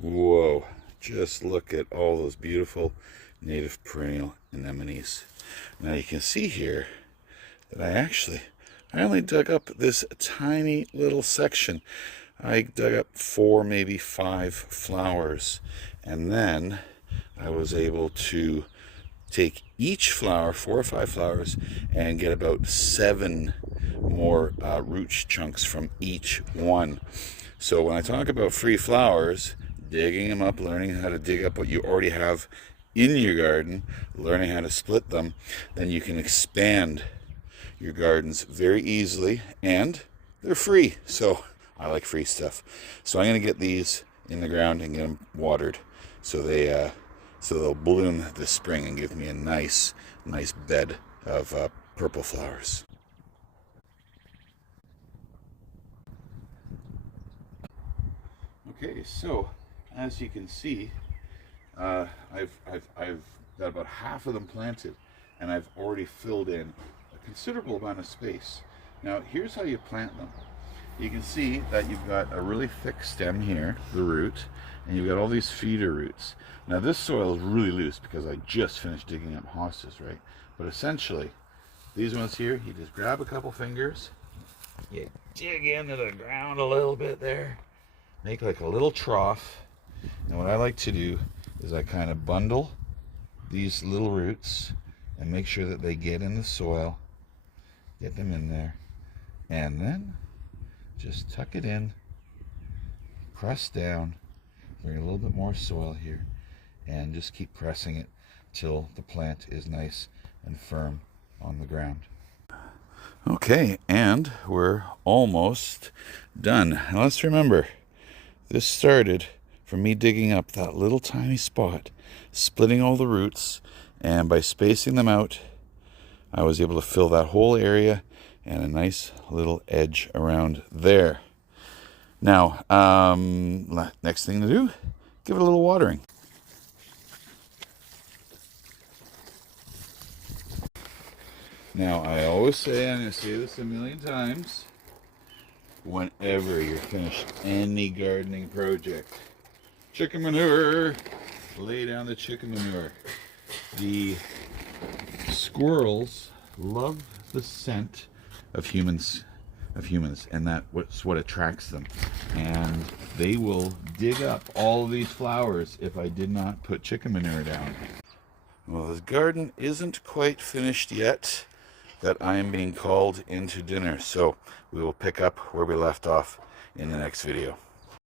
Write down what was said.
Whoa, just look at all those beautiful native perennial anemones. Now you can see here that I only dug up this tiny little section. I dug up 4, maybe 5 flowers, and then I was able to take each flower, 4 or 5 flowers, and get about 7 more root chunks from each one. So when I talk about free flowers, digging them up, learning how to dig up what you already have in your garden, learning how to split them, then you can expand your gardens very easily, and they're free. So I like free stuff. So I'm going to get these in the ground and get them watered so they'll bloom this spring and give me a nice bed of purple flowers. Okay, so as you can see, I've got about half of them planted, and I've already filled in a considerable amount of space. Now here's how you plant them. You can see that you've got a really thick stem here, the root, and you've got all these feeder roots. Now this soil is really loose because I just finished digging up hostas, right? But essentially, these ones here, you just grab a couple fingers, you dig into the ground a little bit there, make like a little trough, and what I like to do is I kind of bundle these little roots and make sure that they get in the soil, get them in there, and then just tuck it in, press down, bring a little bit more soil here, and just keep pressing it till the plant is nice and firm on the ground. Okay, and we're almost done. Now let's remember, this started from me digging up that little tiny spot, splitting all the roots, and by spacing them out, I was able to fill that whole area and a nice little edge around there. Now, next thing to do, give it a little watering. Now, I always say, I'm going to say this a million times, whenever you're finished any gardening project, chicken manure, lay down the chicken manure. The squirrels love the scent of humans, and that's what attracts them. And they will dig up all of these flowers if I did not put chicken manure down. Well, the garden isn't quite finished yet, that I am being called into dinner, so we will pick up where we left off in the next video.